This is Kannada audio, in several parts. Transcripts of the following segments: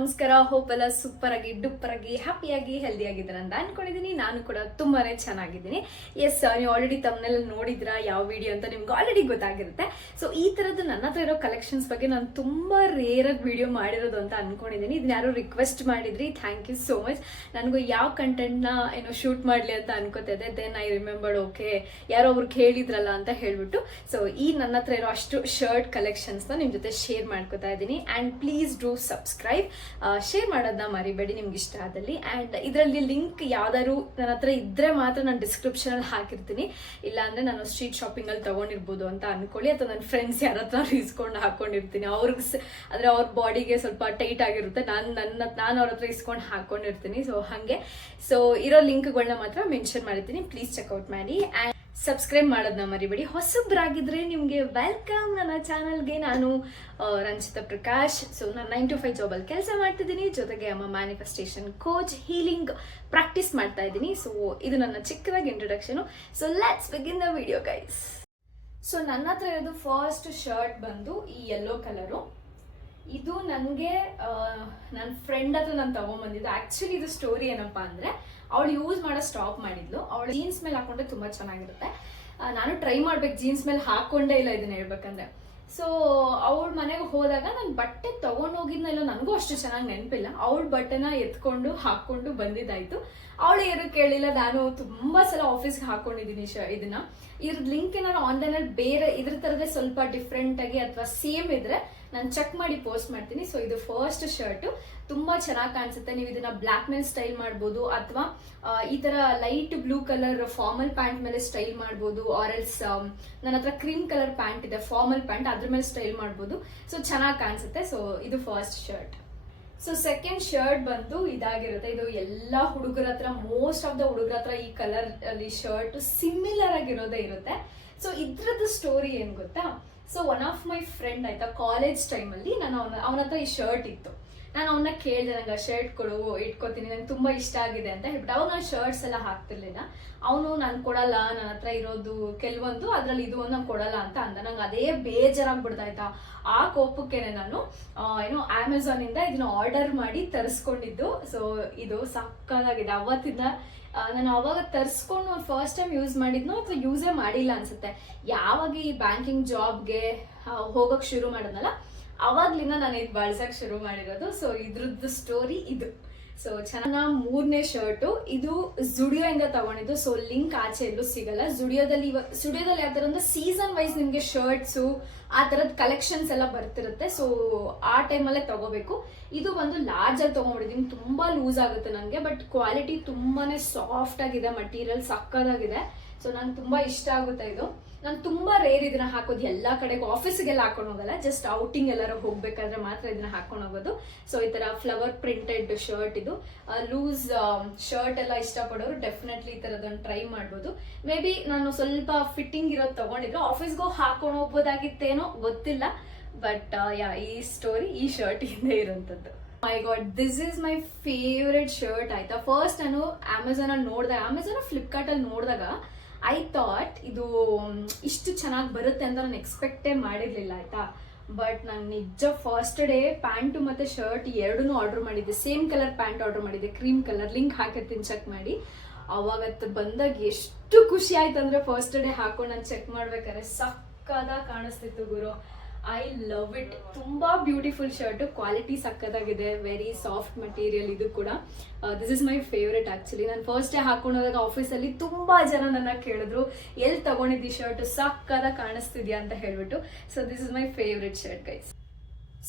ನಮಸ್ಕಾರ. ಹೋಪ್ ಎಲ್ಲ ಸೂಪರ್ ಆಗಿ ಡುಪ್ಪರ್ ಆಗಿ ಹ್ಯಾಪಿಯಾಗಿ ಹೆಲ್ದಿ ಆಗಿದ್ದೀರ ಅಂತ ಅನ್ಕೊಂಡಿದ್ದೀನಿ. ನಾನು ಕೂಡ ತುಂಬಾನೇ ಚೆನ್ನಾಗಿದ್ದೀನಿ. ಎಸ್, ನೀವು ಆಲ್ರೆಡಿ ತಮ್ಮನೆಲ್ಲ ನೋಡಿದ್ರ ಯಾವ ವಿಡಿಯೋ ಅಂತ ನಿಮ್ಗೆ ಆಲ್ರೆಡಿ ಗೊತ್ತಾಗಿರುತ್ತೆ. ಸೊ ಈ ತರದ್ದು ನನ್ನ ಹತ್ರ ಇರೋ ಕಲೆಕ್ಷನ್ಸ್ ಬಗ್ಗೆ ನಾನು ತುಂಬಾ ರೇರ್ ಆಗಿ ವಿಡಿಯೋ ಮಾಡಿರೋದು ಅಂತ ಅನ್ಕೊಂಡಿದ್ದೀನಿ. ಇದನ್ನ ಯಾರು ರಿಕ್ವೆಸ್ಟ್ ಮಾಡಿದ್ರಿ, ಥ್ಯಾಂಕ್ ಯು ಸೋ ಮಚ್. ನನಗೂ ಯಾವ ಕಂಟೆಂಟ್ ನ ಶೂಟ್ ಮಾಡ್ಲಿ ಅಂತ ಅನ್ಕೋತಾ ಇದ್ದೆ. ದೆನ್ ಐ ರಿಮೆಂಬರ್ಡ್, ಓಕೆ ಯಾರೋ ಒಬ್ರು ಕೇಳಿದ್ರಲ್ಲ ಅಂತ ಹೇಳ್ಬಿಟ್ಟು ಸೊ ಈ ನನ್ನ ಹತ್ರ ಇರೋ ಅಷ್ಟು ಶರ್ಟ್ ಕಲೆಕ್ಷನ್ಸ್ ನ ನಿಮ್ ಜೊತೆ ಶೇರ್ ಮಾಡ್ಕೋತಾ ಇದ್ದೀನಿ. And please do subscribe, share ಮಾಡೋದನ್ನ ಮರಿಬೇಡಿ ನಿಮ್ಗೆ ಇಷ್ಟ ಆದಲ್ಲಿ. ಅಂಡ್ ಇದರಲ್ಲಿ ಲಿಂಕ್ ಯಾವ್ದಾದ್ರು ನನ್ನ ಹತ್ರ ಇದ್ರೆ ಮಾತ್ರ ನಾನು ಡಿಸ್ಕ್ರಿಪ್ಷನ್ ಅಲ್ಲಿ ಹಾಕಿರ್ತೀನಿ. ಇಲ್ಲ ಅಂದ್ರೆ ನಾನು ಸ್ಟ್ರೀಟ್ ಶಾಪಿಂಗ್ ಅಲ್ಲಿ ತಗೊಂಡಿರ್ಬೋದು ಅಂತ ಅನ್ಕೊಳ್ಳಿ, ಅಥವಾ ನನ್ನ ಫ್ರೆಂಡ್ಸ್ ಯಾರ ಹತ್ರ ಇಸ್ಕೊಂಡು ಹಾಕೊಂಡಿರ್ತೀನಿ. ಅವ್ರಿಗೆ ಅಂದ್ರೆ ಅವ್ರ ಬಾಡಿಗೆ ಸ್ವಲ್ಪ ಟೈಟ್ ಆಗಿರುತ್ತೆ, ನಾನು ಅವ್ರ ಹತ್ರ ಇಸ್ಕೊಂಡು ಹಾಕೊಂಡಿರ್ತೀನಿ. ಸೊ ಹಾಗೆ ಸೊ ಇರೋ ಲಿಂಕ್ಗಳನ್ನ ಮಾತ್ರ ಮೆನ್ಷನ್ ಮಾಡಿರ್ತೀನಿ, ಪ್ಲೀಸ್ ಚೆಕ್ಔಟ್ ಮಾಡಿ. ಅಂಡ್ ಸಬ್ಸ್ಕ್ರೈಬ್ ಮಾಡೋದನ್ನ ಮರಿಬೇಡಿ. ಹೊಸಬ್ರಾಗಿದ್ರೆ ನಿಮಗೆ ವೆಲ್ಕಮ್ ನನ್ನ ಚಾನಲ್ಗೆ. ನಾನು ರಂಜಿತಾ ಪ್ರಕಾಶ್. ಸೊ ನಾನು 9 to 5 ಜಾಬಲ್ಲಿ ಕೆಲಸ ಮಾಡ್ತಿದ್ದೀನಿ. ಜೊತೆಗೆ ಅಮ್ಮ ಮ್ಯಾನಿಫೆಸ್ಟೇಷನ್ ಕೋಚ್, ಹೀಲಿಂಗ್ ಪ್ರಾಕ್ಟೀಸ್ ಮಾಡ್ತಾ ಇದ್ದೀನಿ. ಸೊ ಇದು ನನ್ನ ಚಿಕ್ಕದಾಗಿ introduction. So let's begin the video guys. So ನನ್ನ ಹತ್ರ ಇರೋದು ಫಸ್ಟ್ ಶರ್ಟ್ ಬಂದು ಈ ಯೆಲ್ಲೋ ಕಲರು. ಇದು ನನಗೆ ನನ್ನ ಫ್ರೆಂಡ್ ಹತ್ರ ನಾನು ತಗೊಂಡ್ಬಂದಿದ್ದು. ಆಕ್ಚುಲಿ ಇದು ಸ್ಟೋರಿ ಏನಪ್ಪಾ ಅಂದ್ರೆ, ಅವಳು ಯೂಸ್ ಮಾಡೋ ಸ್ಟಾಪ್ ಮಾಡಿದ್ಲು. ಅವಳು ಜೀನ್ಸ್ ಮೇಲೆ ಹಾಕೊಂಡ್ರೆ ತುಂಬಾ ಚೆನ್ನಾಗಿರುತ್ತೆ. ನಾನು ಟ್ರೈ ಮಾಡ್ಬೇಕು, ಜೀನ್ಸ್ ಮೇಲೆ ಹಾಕೊಂಡೇ ಇಲ್ಲ ಇದನ್ನ ಹೇಳ್ಬೇಕಂದ್ರೆ. ಸೊ ಅವಳ ಮನೆಗೆ ಹೋದಾಗ ನಾನು ಬಟ್ಟೆ ತಗೊಂಡೋಗಿದ್ನಲ್ಲ, ನನಗೂ ಅಷ್ಟು ಚೆನ್ನಾಗಿ ನೆನಪಿಲ್ಲ. ಅವಳ ಬಟ್ಟೆನ ಎತ್ಕೊಂಡು ಹಾಕೊಂಡು ಬಂದಿದ್ದಾಯ್ತು. ಅವಳು ಏನು ಕೇಳಿಲ್ಲ. ನಾನು ತುಂಬಾ ಸಲ ಆಫೀಸ್ಗೆ ಹಾಕೊಂಡಿದ್ದೀನಿ ಇದನ್ನ. ಇದ್ರ ಲಿಂಕ್ ಏನಾದ್ರು ಆನ್ಲೈನ್ ಅಲ್ಲಿ ಬೇರೆ ಇದ್ರ ತರದೇ ಸ್ವಲ್ಪ ಡಿಫ್ರೆಂಟ್ ಆಗಿ ಅಥವಾ ಸೇಮ್ ಇದ್ರೆ ನಾನು ಚೆಕ್ ಮಾಡಿ ಪೋಸ್ಟ್ ಮಾಡ್ತೀನಿ. ಸೊ ಇದು ಫಸ್ಟ್ ಶರ್ಟ್, ತುಂಬಾ ಚೆನ್ನಾಗಿ ಕಾಣಿಸುತ್ತೆ. ನೀವು ಇದನ್ನ ಬ್ಲಾಕ್ ಮೇಲೆ ಸ್ಟೈಲ್ ಮಾಡ್ಬೋದು, ಅಥವಾ ಈ ತರ light blue colour formal pant ಮೇಲೆ ಸ್ಟೈಲ್ ಮಾಡ್ಬೋದು, ಆರ್ ಎಲ್ಸ್ ನನ್ನ ಹತ್ರ ಕ್ರೀಮ್ ಕಲರ್ ಪ್ಯಾಂಟ್ ಇದೆ, ಫಾರ್ಮಲ್ ಪ್ಯಾಂಟ್, ಅದ್ರ ಮೇಲೆ ಸ್ಟೈಲ್ ಮಾಡ್ಬೋದು. ಸೊ ಚೆನ್ನಾಗಿ ಕಾಣಿಸುತ್ತೆ. ಸೊ ಇದು first shirt. So second shirt ಬಂದು ಇದಾಗಿರುತ್ತೆ. ಇದು ಎಲ್ಲಾ ಹುಡುಗರ ಹತ್ರ, ಮೋಸ್ಟ್ ಆಫ್ ದ ಹುಡುಗರ ಹತ್ರ ಈ ಕಲರ್ ಅಲ್ಲಿ ಶರ್ಟ್ ಸಿಮಿಲರ್ ಆಗಿರೋದೇ ಇರುತ್ತೆ. ಸೊ ಇದ್ರದ್ದು ಸ್ಟೋರಿ ಏನ್ ಗೊತ್ತಾ? So one of my friend ಆಯ್ತಾ, ಕಾಲೇಜ್ ಟೈಮ್ ಅಲ್ಲಿ ನಾನು ಅವನ ಹತ್ರ ಈ ಶರ್ಟ್ ಇತ್ತು. ನಾನು ಅವನ್ನ ಕೇಳಿದೆ, ನಂಗೆ ಶರ್ಟ್ ಕೊಡು, ಇಟ್ಕೋತೀನಿ, ನಂಗೆ ತುಂಬಾ ಇಷ್ಟ ಆಗಿದೆ ಅಂತ ಹೇಳ್ಬಿಟ್ಟು. ಅವಾಗ ನಾನು ಶರ್ಟ್ಸ್ ಎಲ್ಲ ಹಾಕ್ತಿರ್ಲಿಲ್ಲ. ಅವನು ನಾನು ಕೊಡಲ್ಲ, ನನ್ನ ಹತ್ರ ಇರೋದು ಕೆಲವೊಂದು, ಅದ್ರಲ್ಲಿ ಇದು ಒಂದು ನಂಗೆ ಕೊಡಲ್ಲ ಅಂತ ಅಂದ. ನಂಗೆ ಅದೇ ಬೇಜಾರಾಗ್ಬಿಡ್ತಾಯ್ತಾ. ಆ ಕೋಪಕ್ಕೇನೆ ನಾನು ಅಮೆಝಾನ್ ಇಂದ ಇದನ್ನ ಆರ್ಡರ್ ಮಾಡಿ ತರಿಸ್ಕೊಂಡಿದ್ದು. ಸೊ ಇದು ಸಕ್ಕದಾಗಿದೆ. ಅವತ್ತಿಂದ ನಾನು ಅವಾಗ ತರಿಸ್ಕೊಂಡು ಫಸ್ಟ್ ಟೈಮ್ ಯೂಸ್ ಮಾಡಿದ್ನೋ ಅಥವಾ ಯೂಸೇ ಮಾಡಿಲ್ಲ ಅನ್ಸುತ್ತೆ. ಯಾವಾಗ ಈ ಬ್ಯಾಂಕಿಂಗ್ ಜಾಬ್ಗೆ ಹೋಗಕ್ ಶುರು ಮಾಡಿದ್ನಲ್ಲ, ಅವಾಗ್ಲಿಂದ ನಾನು ಇದು ಬಳಸಕ್ ಶುರು ಮಾಡಿರೋದು. ಸೊ ಇದ್ರದ್ದು ಸ್ಟೋರಿ ಇದು. ಸೊ ಚೆನ್ನಾಗಿ ಮೂರನೇ ಶರ್ಟು, ಇದು ಜುಡಿಯೋ ಇಂದ ತಗೊಂಡಿದ್ದು. ಸೊ ಲಿಂಕ್ ಆಚೆ ಎಲ್ಲೂ ಸಿಗಲ್ಲ. ಜುಡಿಯೋದಲ್ಲಿ ಯಾವ ತರ ಅಂದ್ರೆ ಸೀಸನ್ ವೈಸ್ ನಿಮ್ಗೆ ಶರ್ಟ್ಸು ಆ ತರದ್ ಕಲೆಕ್ಷನ್ಸ್ ಎಲ್ಲ ಬರ್ತಿರುತ್ತೆ. ಸೊ ಆ ಟೈಮಲ್ಲೇ ತಗೋಬೇಕು. ಇದು ಒಂದು ಲಾರ್ಜ್ ಅಲ್ಲಿ ತಗೊಂಡಿದ್ದೀನಿ. ತುಂಬಾ ಲೂಸ್ ಆಗುತ್ತೆ ನನಗೆ, ಬಟ್ ಕ್ವಾಲಿಟಿ ತುಂಬಾನೇ ಸಾಫ್ಟ್ ಆಗಿದೆ, ಮಟೀರಿಯಲ್ ಸಕ್ಕದಾಗಿದೆ. ಸೊ ನಂಗೆ ತುಂಬಾ ಇಷ್ಟ ಆಗುತ್ತೆ ಇದು. ನಾನು ತುಂಬಾ ರೇರ್ ಇದನ್ನ ಹಾಕೋದು, ಎಲ್ಲಾ ಕಡೆಗೂ ಆಫೀಸ್ಗೆಲ್ಲ ಹಾಕೊಂಡು ಹೋಗಲ್ಲ, ಜಸ್ಟ್ ಔಟಿಂಗ್ ಎಲ್ಲಾರು ಹೋಗ್ಬೇಕಾದ್ರೆ ಮಾತ್ರ ಇದನ್ನ ಹಾಕೊಂಡು ಹೋಗೋದು. ಸೊ ಈ ತರ ಫ್ಲವರ್ ಪ್ರಿಂಟೆಡ್ ಶರ್ಟ್ ಇದು. ಲೂಸ್ ಶರ್ಟ್ ಎಲ್ಲ ಇಷ್ಟಪಡೋರು ಡೆಫಿನೆಟ್ಲಿ ಈ ತರದೊಂದು ಟ್ರೈ ಮಾಡ್ಬೋದು. ಮೇ ಬಿ ನಾನು ಸ್ವಲ್ಪ ಫಿಟ್ಟಿಂಗ್ ಇರೋದು ತಗೊಂಡಿದ್ರೆ ಆಫೀಸ್ಗೂ ಹಾಕೊಂಡು ಹೋಗ್ಬೋದಾಗಿತ್ತೇನೋ ಗೊತ್ತಿಲ್ಲ. ಬಟ್ ಈ ಸ್ಟೋರಿ ಈ ಶರ್ಟ್ ಹಿಂದೆ ಇರುವಂತದ್ದು. My god, this is my favourite shirt ಆಯ್ತಾ. ಫಸ್ಟ್ ನಾನು ಅಮೆಝಾನ್ ಅಲ್ಲಿ ನೋಡಿದಾಗ, ಅಮೆಝಾನ್ ಫ್ಲಿಪ್ಕಾರ್ಟ್ ಅಲ್ಲಿ ನೋಡಿದಾಗ ಐ ಥಾಟ್ ಇದು ಇಷ್ಟು ಚೆನ್ನಾಗಿ ಬರುತ್ತೆ ಅಂತ ನಾನು ಎಕ್ಸ್ಪೆಕ್ಟೇ ಮಾಡಿರ್ಲಿಲ್ಲ ಆಯ್ತಾ. ಬಟ್ ನಾನು ನಿಜ ಫಸ್ಟ್ ಡೇ ಪ್ಯಾಂಟು ಮತ್ತೆ ಶರ್ಟ್ ಎರಡೂ ಆರ್ಡರ್ ಮಾಡಿದ್ದೆ. ಸೇಮ್ ಕಲರ್ ಪ್ಯಾಂಟ್ ಆರ್ಡರ್ ಮಾಡಿದ್ದೆ, ಕ್ರೀಮ್ ಕಲರ್, ಲಿಂಕ್ ಹಾಕಿರ್ತೀನಿ ಚೆಕ್ ಮಾಡಿ. ಅವಾಗತ್ತು ಬಂದಾಗ ಎಷ್ಟು ಖುಷಿ ಆಯ್ತು ಅಂದ್ರೆ, ಫಸ್ಟ್ ಡೇ ಹಾಕೊಂಡು ನಾನು ಚೆಕ್ ಮಾಡ್ಬೇಕಾದ್ರೆ ಸಕ್ಕದಾಗಿ ಕಾಣಿಸ್ತಿತ್ತು ಗುರು. I love it. ತುಂಬಾ ಬ್ಯೂಟಿಫುಲ್ ಶರ್ಟ್, ಕ್ವಾಲಿಟಿ ಸಕ್ಕದಾಗಿದೆ, ವೆರಿ ಸಾಫ್ಟ್ ಮಟೀರಿಯಲ್ ಇದು ಕೂಡ. This is my favourite actually. ನಾನು ಫಸ್ಟ್ ಡೇ ಹಾಕೊಂಡೋದಾಗ ಆಫೀಸಲ್ಲಿ ತುಂಬಾ ಜನ ನನ್ನ ಕೇಳಿದ್ರು, ಎಲ್ಲಿ ತಗೊಂಡಿದ್ದಿ ಶರ್ಟ್, ಸಕ್ಕದಾಗಿ ಕಾಣಿಸ್ತಿದ್ಯಾ ಅಂತ ಹೇಳ್ಬಿಟ್ಟು. So this is my favourite shirt guys.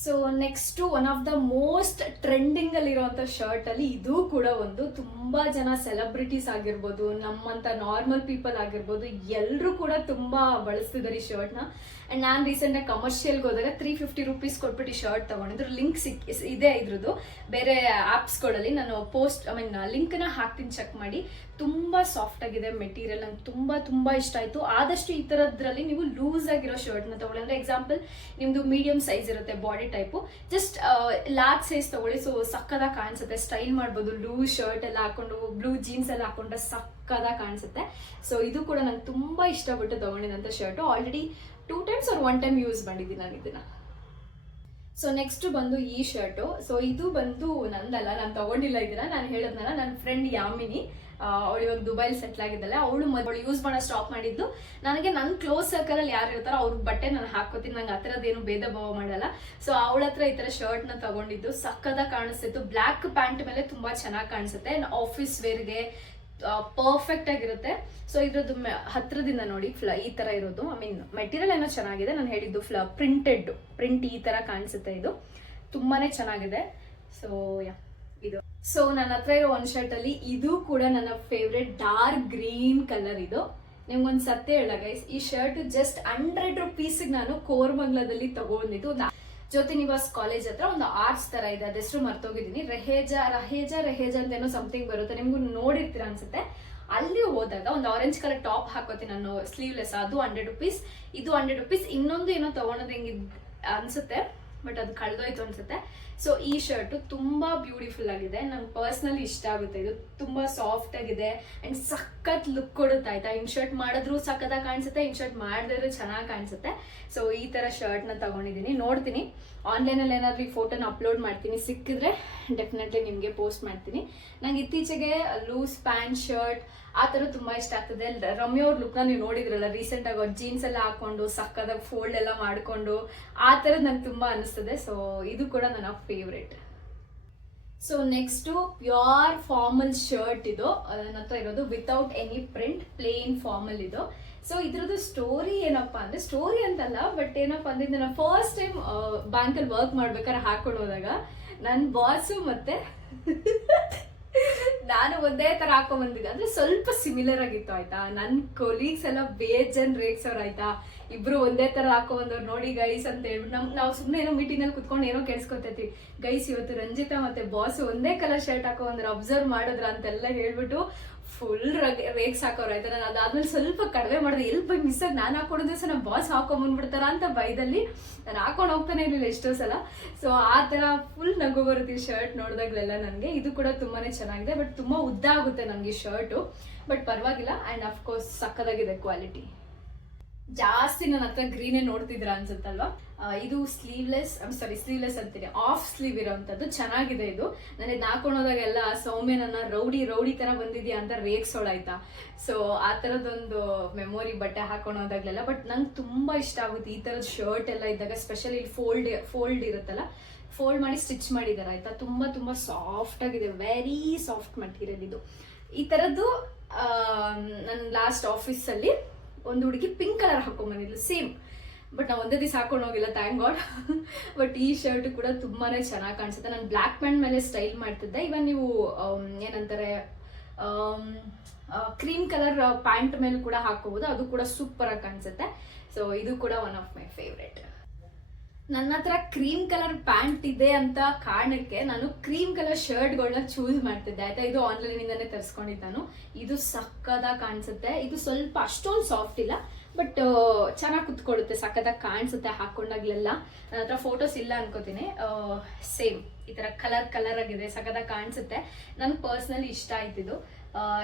So next one of the most trending ಅಲ್ಲಿ ಇರುವಂತ ಶರ್ಟ್ ಅಲ್ಲಿ ಇದು ಕೂಡ ಒಂದು. ತುಂಬಾ ಜನ ಸೆಲೆಬ್ರಿಟೀಸ್ ಆಗಿರ್ಬೋದು, ನಮ್ಮಂತ ನಾರ್ಮಲ್ ಪೀಪಲ್ ಆಗಿರ್ಬೋದು, ಎಲ್ಲರೂ ಕೂಡ ತುಂಬಾ ಬಳಸ್ತಿದ್ದಾರೆ ಈ ಶರ್ಟ್ ನ. ಅಂಡ್ ನಾನು ರೀಸೆಂಟ್ ಆಗಿ ಕಮರ್ಷಿಯಲ್ಗೆ ಹೋದಾಗ 350 rupees ಕೊಟ್ಬಿಟ್ಟು ಈ ಶರ್ಟ್ ತಗೊಂಡಿದ್ರು. ಲಿಂಕ್ ಇದೆ ಇದ್ರದ್ದು ಬೇರೆ ಆಪ್ಸ್ಗಳಲ್ಲಿ. ನಾನು ಲಿಂಕ್ ನ ಹಾಕ್ತೀನಿ, ಚೆಕ್ ಮಾಡಿ. ತುಂಬಾ ಸಾಫ್ಟ್ ಆಗಿದೆ ಮೆಟೀರಿಯಲ್, ನಂಗೆ ತುಂಬಾ ಇಷ್ಟ ಆಯ್ತು. ಆದಷ್ಟು ಈ ತರದ್ರಲ್ಲಿ ನೀವು ಲೂಸ್ ಆಗಿರೋ ಶರ್ಟ್ ನ ತಗೊಳ್ಳಿ. ಅಂದ್ರೆ ಎಕ್ಸಾಂಪಲ್ ನಿಮ್ದು ಮೀಡಿಯಂ ಸೈಜ್ ಇರುತ್ತೆ body type, just large size ತಗೊಳ್ಳಿ. ಸೊ ಸಕ್ಕದಾಗಿ ಕಾಣಿಸುತ್ತೆ, ಸ್ಟೈಲ್ ಮಾಡ್ಬೋದು. ಲೂಸ್ ಶರ್ಟ್ ಎಲ್ಲ ಹಾಕೊಂಡು, ಬ್ಲೂ ಜೀನ್ಸ್ ಎಲ್ಲ ಹಾಕೊಂಡ್ರೆ ಸಕ್ಕದಾಗಿ ಕಾಣಿಸುತ್ತೆ. ಸೊ ಇದು ಕೂಡ ನಂಗೆ ತುಂಬಾ ಇಷ್ಟಪಟ್ಟು ತಗೊಂಡಿದ್ದಂತ ಶರ್ಟ್. Already 2 times or 1 time use ಮಾಡಿದ್ದೀನಿ ನಾನು ಇದನ್ನ. ಸೊ ನೆಕ್ಸ್ಟ್ ಬಂದು ಈ ಶರ್ಟು. ಸೊ ಇದು ಬಂದು ನಂದಲ್ಲ, ನಾನು ತಗೊಂಡಿಲ್ಲ ಇದನ್ನ. ನಾನು ಹೇಳದ್ನಲ್ಲ, ನನ್ನ ಫ್ರೆಂಡ್ ಯಾಮಿನಿ, ಅವಳು ಇವಾಗ ದುಬೈಲಿ ಸೆಟ್ಲ್ ಆಗಿದ್ದಲ್ಲ, ಅವಳು ಯೂಸ್ ಮಾಡೋ ಸ್ಟಾಪ್ ಮಾಡಿದ್ದು. ನನಗೆ ನನ್ನ ಕ್ಲೋಸ್ ಸರ್ಕಲ್ ಅಲ್ಲಿ ಯಾರು ಇರ್ತಾರೋ ಅವ್ರ ಬಟ್ಟೆ ನಾನು ಹಾಕೋತೀನಿ, ನಂಗೆ ಆ ಥರದ್ದೇನು ಭೇದ ಭಾವ ಮಾಡಲ್ಲ. ಸೊ ಅವಳ ಹತ್ರ ಈ ತರ ಶರ್ಟ್ ನ ತಗೊಂಡಿದ್ದು, ಸಕ್ಕದ ಕಾಣಿಸ್ತಿತ್ತು. ಬ್ಲ್ಯಾಕ್ ಪ್ಯಾಂಟ್ ಮೇಲೆ ತುಂಬಾ ಚೆನ್ನಾಗಿ ಕಾಣಿಸುತ್ತೆ, ಆಫೀಸ್ ವೇರ್ಗೆ ಪರ್ಫೆಕ್ಟ್ ಆಗಿರುತ್ತೆ. ಸೊ ಇದ್ರದ್ದು ಹತ್ರದಿಂದ ನೋಡಿ ಈ ತರ ಇರೋದು, ಐ ಮೀನ್ ಮೆಟೀರಿಯಲ್ ಏನೋ ಚೆನ್ನಾಗಿದೆ. ನಾನು ಹೇಳಿದ್ದು ಪ್ರಿಂಟ್ ಈ ತರ ಕಾಣಿಸುತ್ತೆ, ಇದು ತುಂಬಾನೇ ಚೆನ್ನಾಗಿದೆ. ಸೊ ಇದು ಸೊ ನನ್ನ ಹತ್ರ ಇರೋ ಒಂದು ಶರ್ಟ್ ಅಲ್ಲಿ ಇದು ಕೂಡ ನನ್ನ ಫೇವ್ರೆಟ್ ಡಾರ್ಕ್ ಗ್ರೀನ್ ಕಲರ್. ಇದು ನಿಮ್ಗೊಂದು ಸತ್ಯ ಹೇಳ ಗೈಸ್, ಈ ಶರ್ಟ್ ಜಸ್ಟ್ 100 rupees ನಾನು ಕೋರಮಂಗಲದಲ್ಲಿ ತಗೊಂಡಿದ್ದು. ಜ್ಯೋತಿ ನಿವಾಸ್ ಕಾಲೇಜ್ ಹತ್ರ ಒಂದು ಆರ್ಟ್ಸ್ ತರ ಇದೆ, ಅದೆಷ್ಟು ಮರ್ತೋಗಿದ್ದೀನಿ, ರಹೇಜಾ ಅಂತ ಏನೋ ಸಮಥಿಂಗ್ ಬರುತ್ತೆ, ನಿಮ್ಗೂ ನೋಡಿರ್ತೀರ ಅನ್ಸುತ್ತೆ. ಅಲ್ಲಿ ಹೋದಾಗ ಒಂದು ಆರೆಂಜ್ ಕಲರ್ ಟಾಪ್ ಹಾಕೋತೀನಿ ನಾನು, ಸ್ಲೀವ್ಲೆಸ್, ಅದು 100 rupees, ಇದು 100 rupees. ಇನ್ನೊಂದು ಏನೋ ತಗೊಳೋದು ಹೆಂಗ್ ಅನ್ಸುತ್ತೆ, ಬಟ್ ಅದು ಕಳೆದೋಯ್ತು ಅನ್ಸುತ್ತೆ. ಸೊ ಈ ಶರ್ಟ್ ತುಂಬಾ ಬ್ಯೂಟಿಫುಲ್ ಆಗಿದೆ, ನಂಗೆ ಪರ್ಸ್ನಲಿ ಇಷ್ಟ ಆಗುತ್ತೆ. ಇದು ತುಂಬಾ ಸಾಫ್ಟ್ ಆಗಿದೆ ಅಂಡ್ ಸಖತ್ ಲುಕ್ ಕೊಡುತ್ತೆ ಆಯ್ತಾ. ಇನ್ಶರ್ಟ್ ಮಾಡಿದ್ರು ಸಖತ್ತಾಗಿ ಕಾಣಿಸುತ್ತೆ, ಇನ್ಶರ್ಟ್ ಮಾಡಿದ್ರೆ ಚೆನ್ನಾಗಿ ಕಾಣಿಸುತ್ತೆ. ಸೊ ಈ ತರ ಶರ್ಟ್ ನ ತಗೊಂಡಿದ್ದೀನಿ. ನೋಡ್ತೀನಿ ಆನ್ಲೈನಲ್ಲಿ ಏನಾದ್ರೂ ಈ ಫೋಟೋನ ಅಪ್ಲೋಡ್ ಮಾಡ್ತೀನಿ, ಸಿಕ್ಕಿದ್ರೆ ಡೆಫಿನೆಟ್ಲಿ ನಿಮ್ಗೆ ಪೋಸ್ಟ್ ಮಾಡ್ತೀನಿ. ನಂಗೆ ಇತ್ತೀಚೆಗೆ ಲೂಸ್ ಪ್ಯಾಂಟ್ ಶರ್ಟ್ ಆ ಥರ ತುಂಬಾ ಇಷ್ಟ ಆಗ್ತದೆ. ರಮ್ಯ ಅವ್ರ ಲುಕ್ನ ನೀವು ನೋಡಿದ್ರಲ್ಲ ರೀಸೆಂಟ್ ಆಗಿ, ಅವ್ರು ಜೀನ್ಸ್ ಎಲ್ಲ ಹಾಕೊಂಡು ಸಕ್ಕದಾಗಿ ಫೋಲ್ಡ್ ಎಲ್ಲ ಮಾಡ್ಕೊಂಡು ಆ ಥರದ್ದು ನಂಗೆ ತುಂಬಾ ಅನಿಸ್ತದೆ. ಸೊ ಇದು ಕೂಡ ನನ್ನ favourite. So next pure formal shirt ಇದು ನನ್ನ ಹತ್ರ ಇರೋದು, without any print, plain formal ಇದು. ಸೊ ಇದ್ರದ್ದು ಸ್ಟೋರಿ ಏನಪ್ಪಾ ಅಂದ್ರೆ, ಸ್ಟೋರಿ ಅಂತಲ್ಲ ಬಟ್ ಏನಪ್ಪಾ ಅಂದ್ರೆ, ನಾನು ಫಸ್ಟ್ ಟೈಮ್ ಬ್ಯಾಂಕಲ್ಲಿ ವರ್ಕ್ ಮಾಡ್ಬೇಕಾದ್ರೆ ಹಾಕೊಂಡು ಹೋದಾಗ ನನ್ನ ಬಾಸು ಮತ್ತೆ ನಾನು ಒಂದೇ ತರ ಹಾಕೊಂಡ್ ಬಂದಿದ್ದೆ. ಅಂದ್ರೆ ಸ್ವಲ್ಪ ಸಿಮಿಲರ್ ಆಗಿತ್ತು ಆಯ್ತಾ. ನನ್ ಕೊಲೀಗ್ಸ್ ಎಲ್ಲ ಬೇಜನ್ ರೇಗ್ಸವ್ರು ಆಯ್ತಾ, ಇಬ್ರು ಒಂದೇ ತರ ಹಾಕೊಂಡ್ಬಂದವ್ರು ನೋಡಿ ಗೈಸ್ ಅಂತ ಹೇಳ್ಬಿಟ್ಟು. ನಾವು ಸುಮ್ಮನೆ ಏನೋ ಮೀಟಿಂಗ್ ಅಲ್ಲಿ ಕುತ್ಕೊಂಡು ಏನೋ ಕೇಳಿಸ್ಕೊತೈತಿ, ಗೈಸ್ ಇವತ್ತು ರಂಜಿತಾ ಮತ್ತೆ ಬಾಸ್ ಒಂದೇ ಕಲರ್ ಶರ್ಟ್ ಹಾಕೊಂಡ್ರೆ ಅಬ್ಸರ್ವ್ ಮಾಡಿದ್ರ ಅಂತೆಲ್ಲ ಹೇಳ್ಬಿಟ್ಟು ಫುಲ್ ರೇಗ್ಸ್ ಹಾಕೋರು ಆಯ್ತಾ. ನಾನು ಅದಾದ್ಮೇಲೆ ಸ್ವಲ್ಪ ಕಡಿಮೆ ಮಾಡಿದೆ, ಎಲ್ಲಿ ಬೈ ಮಿಸ್ ಆಗಿ ನಾನು ಹಾಕೊಂಡಿದ್ದೆ ಸಹ ನಮ್ಮ ಬಾಸ್ ಹಾಕೊಂಡ್ಬಂದ್ಬಿಡ್ತಾರ ಅಂತ ಭಯದಲ್ಲಿ ನಾನು ಹಾಕೊಂಡು ಹೋಗ್ತಾನೆ ಇರಲಿಲ್ಲ ಎಷ್ಟೋ ಸಲ. ಸೊ ಆ ತರ ಫುಲ್ ನಗು ಬರುತ್ತೆ ಈ ಶರ್ಟ್ ನೋಡಿದಾಗ್ಲೆಲ್ಲ ನನಗೆ. ಇದು ಕೂಡ ತುಂಬಾನೇ ಚೆನ್ನಾಗಿದೆ, ಬಟ್ ತುಂಬಾ ಉದ್ದ ಆಗುತ್ತೆ ನನಗೆ ಶರ್ಟು, ಬಟ್ ಪರವಾಗಿಲ್ಲ. ಅಂಡ್ ಅಫ್ಕೋರ್ಸ್ ಸಕ್ಕದಾಗಿದೆ ಕ್ವಾಲಿಟಿ. ಜಾಸ್ತಿ ನನ್ನ ಹತ್ರ ಗ್ರೀನೇ ನೋಡ್ತಿದ್ರ ಅನ್ಸುತ್ತಲ್ವಾ. ಇದು ಸ್ಲೀವ್ಲೆಸ್ ಅಂತೀನಿ, ಆಫ್ ಸ್ಲೀವ್ ಇರೋಂಥದ್ದು ಚೆನ್ನಾಗಿದೆ. ಇದು ನಾನು ಇದನ್ನ ಹಾಕೊಂಡೋದಾಗೆಲ್ಲ ಸೌಮ್ಯ ನನ್ನ ರೌಡಿ ತರ ಬಂದಿದ್ಯಾ ಅಂತ ರೇಗ್ಸೋಳಾಯ್ತಾ. ಸೊ ಆ ತರದೊಂದು ಮೆಮೊರಿ ಬಟ್ಟೆ ಹಾಕೊಂಡೋದಾಗ್ಲೆಲ್ಲ. ಬಟ್ ನಂಗೆ ತುಂಬಾ ಇಷ್ಟ ಆಗುತ್ತೆ ಈ ತರದ ಶರ್ಟ್ ಎಲ್ಲ ಇದ್ದಾಗ, ಸ್ಪೆಷಲಿ ಫೋಲ್ಡ್ ಇರುತ್ತಲ್ಲ, ಫೋಲ್ಡ್ ಮಾಡಿ ಸ್ಟಿಚ್ ಮಾಡಿದಾರೆ ಆಯ್ತಾ. ತುಂಬಾ ಸಾಫ್ಟ್ ಆಗಿದೆ, ವೆರಿ ಸಾಫ್ಟ್ ಮಟೀರಿಯಲ್ ಇದು. ಈ ತರದ್ದು ನನ್ನ ಲಾಸ್ಟ್ ಆಫೀಸ್ ಅಲ್ಲಿ ಒಂದು ಹುಡುಗಿ ಪಿಂಕ್ ಕಲರ್ ಹಾಕೊಂಡ್ಬಂದಿದ್ಲು ಸೇಮ್, ಬಟ್ ನಾವು ಒಂದೇ ದಿವಸ ಹಾಕೊಂಡು ಹೋಗಿಲ್ಲ ಥ್ಯಾಂಕ್ ಗಾಡ್. ಬಟ್ ಈ ಶರ್ಟ್ ಕೂಡ ತುಂಬಾನೇ ಚೆನ್ನಾಗಿ ಕಾಣಿಸುತ್ತೆ. ನಾನು ಬ್ಲ್ಯಾಕ್ ಪ್ಯಾಂಟ್ ಮೇಲೆ ಸ್ಟೈಲ್ ಮಾಡ್ತಿದ್ದೆ. ಇವನ್ ನೀವು ಏನಂತಾರೆ ಕ್ರೀಮ್ ಕಲರ್ ಪ್ಯಾಂಟ್ ಮೇಲೆ ಕೂಡ ಹಾಕೋಬಹುದು, ಅದು ಕೂಡ ಸೂಪರ್ ಆಗಿ ಕಾಣಿಸುತ್ತೆ. ಸೊ ಇದು ಕೂಡ ಒನ್ ಆಫ್ ಮೈ ಫೇವ್ರೇಟ್. ನನ್ನ ಹತ್ರ ಕ್ರೀಮ್ ಕಲರ್ ಪ್ಯಾಂಟ್ ಇದೆ ಅಂತ ಕಾರಣಕ್ಕೆ ನಾನು ಕ್ರೀಮ್ ಕಲರ್ ಶರ್ಟ್ಗಳನ್ನ ಚೂಸ್ ಮಾಡ್ತಿದ್ದೆ ಆಯ್ತಾ. ಇದು ಆನ್ಲೈನ್ ಇಂದಾನೆ ತರಿಸ್ಕೊಂಡಿದ್ದು ನಾನು. ಇದು ಸಕ್ಕದಾಗಿ ಕಾಣಿಸುತ್ತೆ. ಇದು ಸ್ವಲ್ಪ ಅಷ್ಟೊಂದು ಸಾಫ್ಟ್ ಇಲ್ಲ, ಬಟ್ ಚೆನ್ನಾಗಿ ಕುತ್ಕೊಳ್ಳುತ್ತೆ, ಸಕ್ಕದಾಗಿ ಕಾಣಿಸುತ್ತೆ ಹಾಕೊಂಡಾಗ್ಲೆಲ್ಲ. ನನ್ನ ಹತ್ರ ಫೋಟೋಸ್ ಇಲ್ಲ ಅನ್ಕೋತೀನಿ. ಸೇಮ್ ಈ ತರ ಕಲರ್ ಆಗಿದೆ, ಸಕ್ಕದಾಗಿ ಕಾಣಿಸುತ್ತೆ. ನನ್ಗೆ ಪರ್ಸ್ನಲಿ ಇಷ್ಟ ಆಯ್ತಿದ್ದು.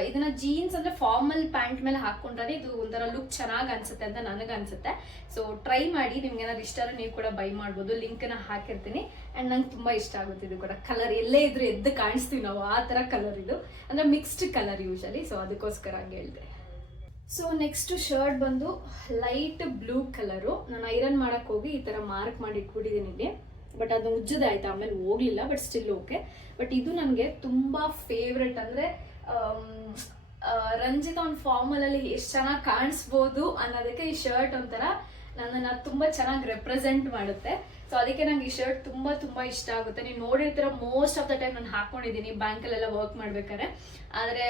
ಇದನ್ನ ಜೀನ್ಸ್ ಅಂದ್ರೆ ಫಾರ್ಮಲ್ ಪ್ಯಾಂಟ್ ಮೇಲೆ ಹಾಕೊಂಡ್ರೆ ಇದು ಒಂಥರ ಲುಕ್ ಚೆನ್ನಾಗಿ ಅನ್ಸುತ್ತೆ ಅಂತ ನನಗೆ ಅನ್ಸುತ್ತೆ. ಸೊ ಟ್ರೈ ಮಾಡಿ, ನಿಮ್ಗೆ ಏನಾದ್ರು ಇಷ್ಟ ಆದ್ರೆ ನೀವು ಕೂಡ ಬೈ ಮಾಡ್ಬೋದು, ಲಿಂಕ್ ನ ಹಾಕಿರ್ತೀನಿ. ಅಂಡ್ ನಂಗೆ ತುಂಬಾ ಇಷ್ಟ ಆಗುತ್ತೆ ಇದು ಕೂಡ. ಕಲರ್ ಎಲ್ಲೇ ಇದ್ರು ಎದ್ದು ಕಾಣಿಸ್ತೀವಿ ನಾವು, ಆ ತರ ಕಲರ್ ಇದು, ಅಂದ್ರೆ ಮಿಕ್ಸ್ಡ್ ಕಲರ್ ಯೂಶಲಿ. ಸೊ ಅದಕ್ಕೋಸ್ಕರ ಹಂಗೆ ಹೇಳಿದೆ. ಸೊ ನೆಕ್ಸ್ಟ್ ಶರ್ಟ್ ಬಂದು ಲೈಟ್ ಬ್ಲೂ ಕಲರು. ನಾನು ಐರನ್ ಮಾಡಕ್ ಹೋಗಿ ಈ ತರ ಮಾರ್ಕ್ ಮಾಡಿ ಇಟ್ಬಿಟ್ಟಿದ್ದೀನಿ ಇಲ್ಲಿ, ಬಟ್ ಅದು ಉಜ್ಜದೆ ಆಯ್ತಾ, ಆಮೇಲೆ ಹೋಗ್ಲಿಲ್ಲ, ಬಟ್ ಸ್ಟಿಲ್ ಓಕೆ. ಬಟ್ ಇದು ನನಗೆ ತುಂಬಾ ಫೇವ್ರೆಟ್. ಅಂದ್ರೆ ರಂಜಿತಾ ಒಂದು ಫಾರ್ಮಲ್ ಅಲ್ಲಿ ಎಷ್ಟು ಚೆನ್ನಾಗಿ ಕಾಣಿಸ್ಬೋದು ಅನ್ನೋದಕ್ಕೆ ಈ ಶರ್ಟ್ ಒಂಥರ ನನ್ನನ್ನು ತುಂಬಾ ಚೆನ್ನಾಗಿ ರೆಪ್ರೆಸೆಂಟ್ ಮಾಡುತ್ತೆ. ಸೊ ಅದಕ್ಕೆ ನಂಗೆ ಈ ಶರ್ಟ್ ತುಂಬಾ ಇಷ್ಟ ಆಗುತ್ತೆ. ನೀವು ನೋಡಿರ್ತೀರ ಮೋಸ್ಟ್ ಆಫ್ ದ ಟೈಮ್ ನಾನು ಹಾಕೊಂಡಿದ್ದೀನಿ ಬ್ಯಾಂಕಲ್ಲೆಲ್ಲ ವರ್ಕ್ ಮಾಡ್ಬೇಕಾದ್ರೆ. ಆದರೆ